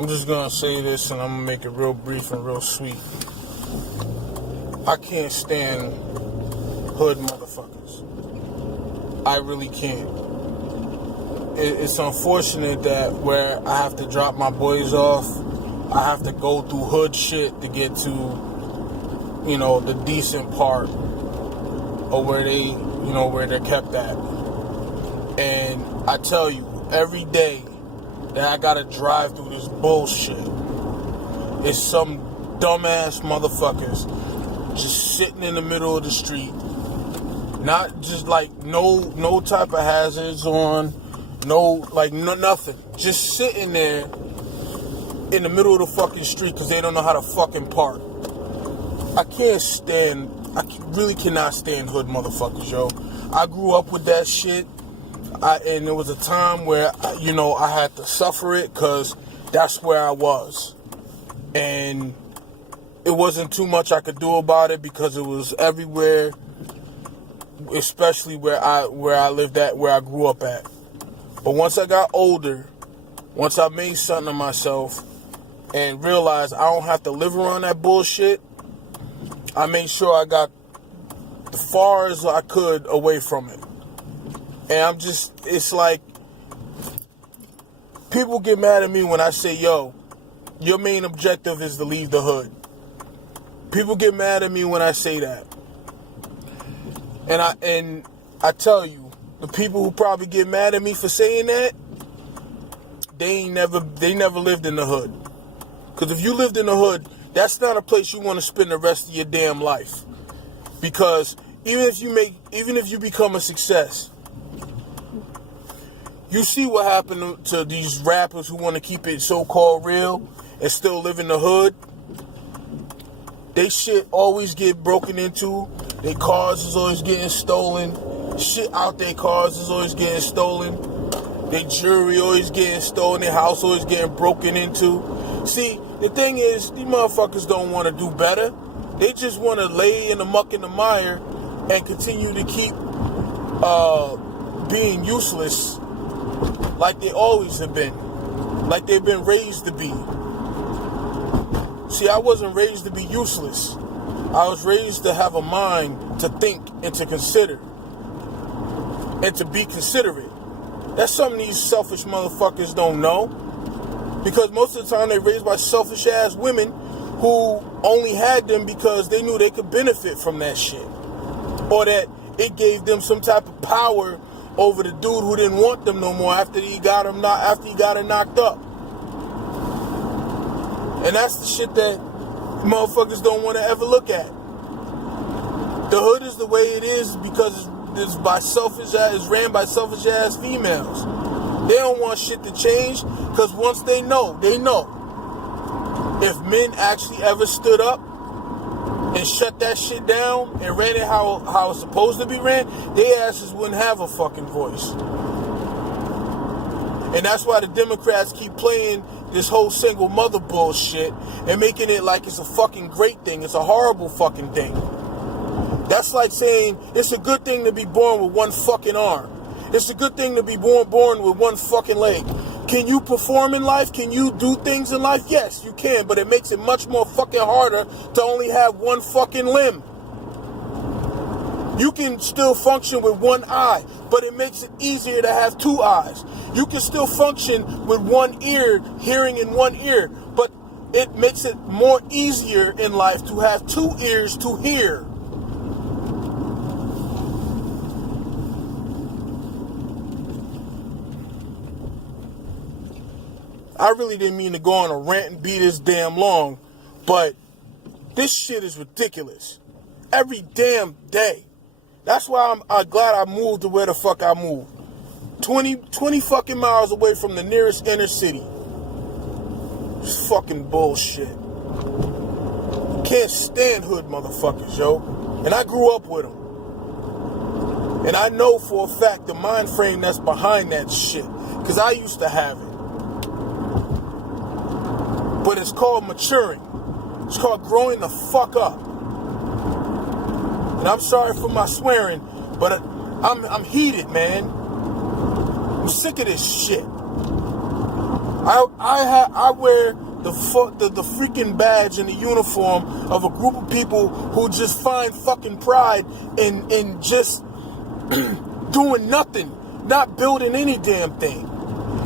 I'm just gonna say this and I'm gonna make it real brief and real sweet. I can't stand hood motherfuckers. I really can't. It's unfortunate that where I have to drop my boys off, I have to go through hood shit to get to, you know, the decent part of where they, you know, where they're kept at. And I tell you, every day that I gotta drive through this bullshit, it's some dumbass motherfuckers just sitting in the middle of the street, not just like no type of hazards on, nothing, just sitting there in the middle of the fucking street because they don't know how to fucking park. I really cannot stand hood motherfuckers, yo. I grew up with that shit, and there was a time where, you know, I had to suffer it because that's where I was. And it wasn't too much I could do about it because it was everywhere, especially where I lived at, where I grew up at. But once I got older, once I made something of myself and realized I don't have to live around that bullshit, I made sure I got as far as I could away from it. And it's like, people get mad at me when I say, yo, your main objective is to leave the hood. People get mad at me when I say that. And I tell you, the people who probably get mad at me for saying that, they never lived in the hood. Because if you lived in the hood, that's not a place you want to spend the rest of your damn life. Because even if you become a success, you see what happened to these rappers who want to keep it so-called real and still live in the hood. They shit always get broken into. Their cars is always getting stolen. Shit out their cars is always getting stolen. Their jewelry always getting stolen. Their house always getting broken into. See, the thing is, these motherfuckers don't want to do better. They just want to lay in the muck and the mire and continue to keep being useless like they always have been. Like they've been raised to be. See, I wasn't raised to be useless. I was raised to have a mind to think and to consider. And to be considerate. That's something these selfish motherfuckers don't know. Because most of the time they're raised by selfish ass women who only had them because they knew they could benefit from that shit. Or that it gave them some type of power over the dude who didn't want them no more after he got her knocked up. And that's the shit that motherfuckers don't want to ever look at. The hood is the way it is because it's ran by selfish ass females. They don't want shit to change because once they know. If men actually ever stood up and shut that shit down and ran it how it's supposed to be ran, their asses wouldn't have a fucking voice. And that's why the Democrats keep playing this whole single mother bullshit and making it like it's a fucking great thing. It's a horrible fucking thing. That's like saying it's a good thing to be born with one fucking arm. It's a good thing to be born with one fucking leg. Can you perform in life? Can you do things in life? Yes, you can, but it makes it much more fucking harder to only have one fucking limb. You can still function with one eye, but it makes it easier to have two eyes. You can still function with one ear, hearing in one ear, but it makes it more easier in life to have two ears to hear. I really didn't mean to go on a rant and be this damn long, but this shit is ridiculous. Every damn day. That's why I'm glad I moved to where the fuck I moved. 20 fucking miles away from the nearest inner city. It's fucking bullshit. Can't stand hood motherfuckers, yo. And I grew up with them. And I know for a fact the mind frame that's behind that shit. Because I used to have it. But it's called maturing. It's called growing the fuck up. And I'm sorry for my swearing, but I'm heated, man. I'm sick of this shit. I wear the freaking badge and the uniform of a group of people who just find fucking pride in just doing nothing, not building any damn thing,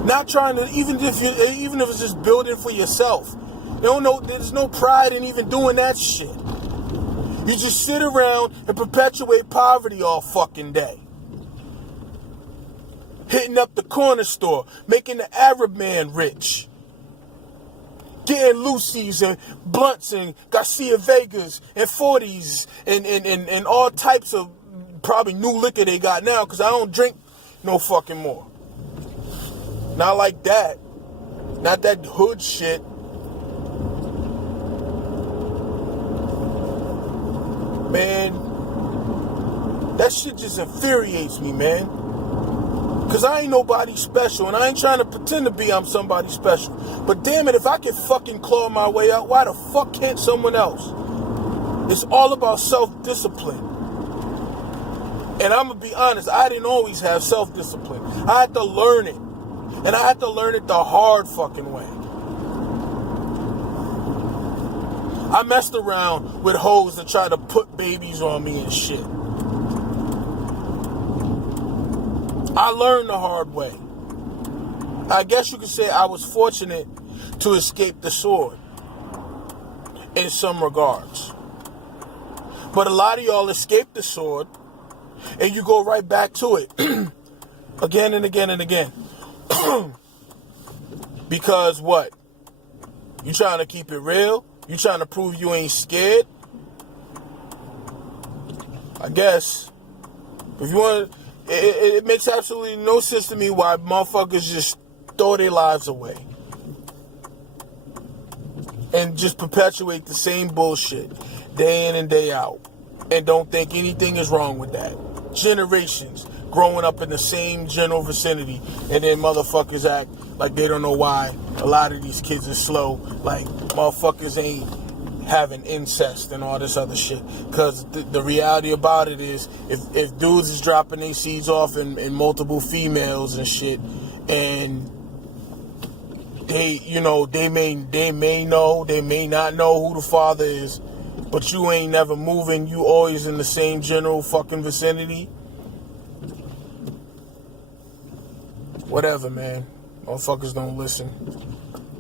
not trying to, even if it's just building for yourself. You don't know, there's no pride in even doing that shit. You just sit around and perpetuate poverty all fucking day. Hitting up the corner store, making the Arab man rich. Getting Lucy's and Blunts and Garcia Vegas and 40s and all types of probably new liquor they got now, because I don't drink no fucking more. Not like that. Not that hood shit. Man, that shit just infuriates me, man. Because I ain't nobody special, and I ain't trying to pretend to be I'm somebody special. But damn it, if I can fucking claw my way out, why the fuck can't someone else? It's all about self-discipline. And I'm going to be honest, I didn't always have self-discipline. I had to learn it. And I had to learn it the hard fucking way. I messed around with hoes that tried to put babies on me and shit. I learned the hard way. I guess you could say I was fortunate to escape the sword in some regards. But a lot of y'all escape the sword and you go right back to it again and again and again. Because what? You trying to keep it real? You trying to prove you ain't scared? I guess. If you want to... It makes absolutely no sense to me why motherfuckers just throw their lives away and just perpetuate the same bullshit day in and day out and don't think anything is wrong with that. Generations growing up in the same general vicinity, and then motherfuckers act like they don't know why a lot of these kids are slow, like motherfuckers ain't having incest and all this other shit. Because the reality about it is, if dudes is dropping their seeds off in multiple females and shit, and they may know, they may not know who the father is, but you ain't never moving, you always in the same general fucking vicinity. Whatever, man. Motherfuckers don't listen.